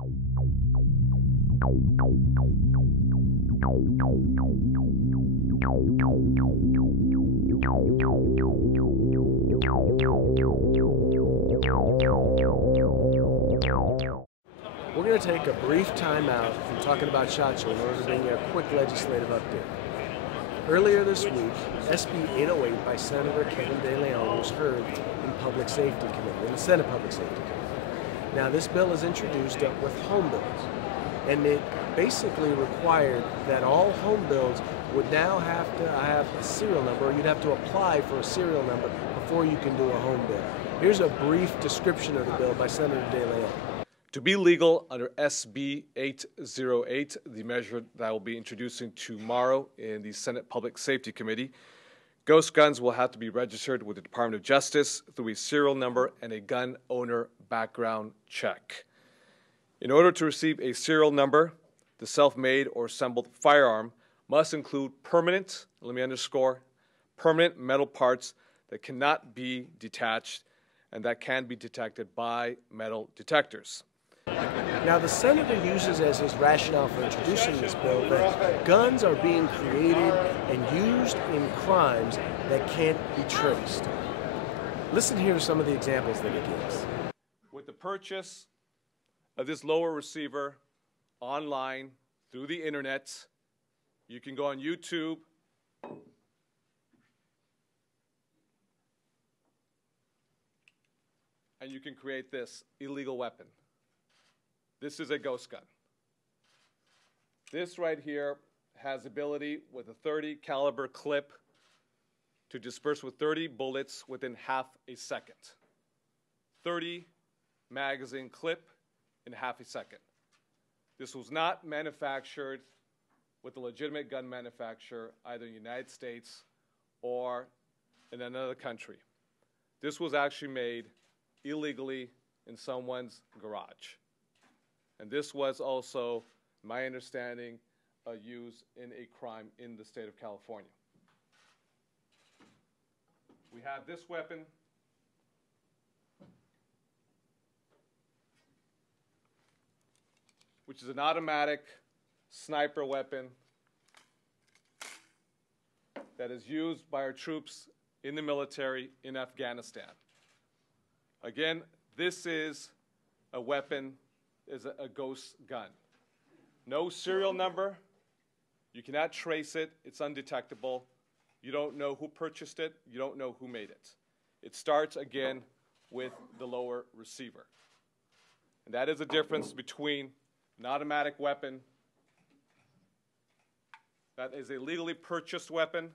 We're going to take a brief time out from talking about SHOT Show in order to bring you a quick legislative update. Earlier this week, SB 808 by Senator Deleon was heard in Public Safety Committee, in the Senate Public Safety Committee. Now, this bill is introduced with home bills, and it basically required that all home bills would now have to have a serial number, or you'd have to apply for a serial number before you can do a home bill. Here's a brief description of the bill by Senator Deleon. To be legal under SB 808, the measure that I will be introducing tomorrow in the Senate Public Safety Committee, ghost guns will have to be registered with the Department of Justice through a serial number and a gun owner background check. In order to receive a serial number, the self-made or assembled firearm must include permanent, let me underscore, permanent metal parts that cannot be detached and that can be detected by metal detectors. Now, the senator uses as his rationale for introducing this bill that guns are being created and used in crimes that can't be traced. Listen here to some of the examples that he gives. With the purchase of this lower receiver online through the internet, you can go on YouTube and you can create this illegal weapon. This is a ghost gun. This right here has ability with a .30 caliber clip to disperse with 30 bullets within half a second. 30 magazine clip in half a second. This was not manufactured with a legitimate gun manufacturer, either in the United States or in another country. This was actually made illegally in someone's garage. And this was also, my understanding, used in a crime in the state of California. We have this weapon. Which is an automatic sniper weapon that is used by our troops in the military in Afghanistan. Again, this is a weapon, is a ghost gun. No serial number. You cannot trace it. It's undetectable. You don't know who purchased it. You don't know who made it. It starts, again, with the lower receiver. And that is the difference between an automatic weapon that is a legally purchased weapon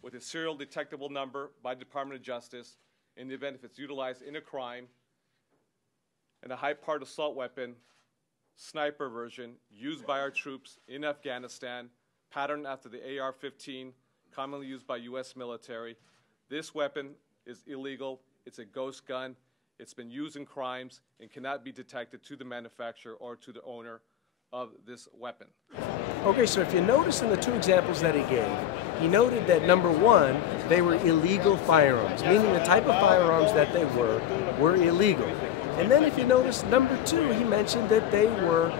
with a serial detectable number by the Department of Justice in the event if it's utilized in a crime, and a high-powered assault weapon, sniper version, used by our troops in Afghanistan, patterned after the AR-15, commonly used by U.S. military. This weapon is illegal. It's a ghost gun. It's been used in crimes and cannot be detected to the manufacturer or to the owner of this weapon. Okay, so if you notice in the two examples that he gave, he noted that number one, they were illegal firearms, meaning the type of firearms that they were illegal. And then if you notice number two, he mentioned that they were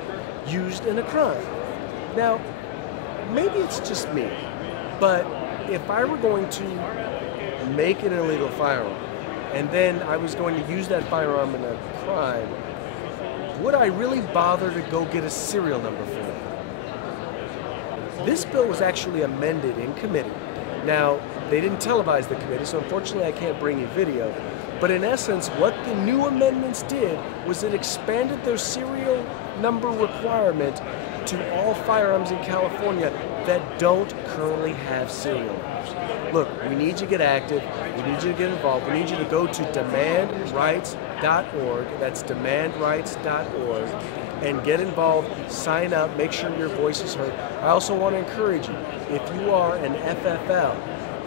used in a crime. Now, maybe it's just me, but if I were going to make an illegal firearm, and then I was going to use that firearm in a crime, would I really bother to go get a serial number for that? This bill was actually amended in committee. Now, they didn't televise the committee, so unfortunately I can't bring you video. But in essence, what the new amendments did was it expanded their serial number requirement to all firearms in California that don't currently have serial numbers. Look, we need you to get active. We need you to get involved. We need you to go to demandrights.org. That's demandrights.org. And get involved, sign up, make sure your voice is heard. I also want to encourage you, if you are an FFL,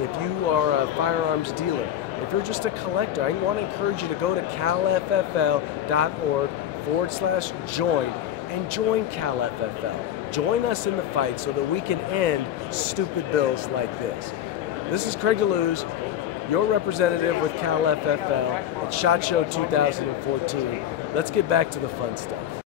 if you are a firearms dealer, if you're just a collector, I want to encourage you to go to calffl.org/join and join CalFFL. Join us in the fight so that we can end stupid bills like this. This is Craig DeLuz, your representative with CalFFL at SHOT Show 2014. Let's get back to the fun stuff.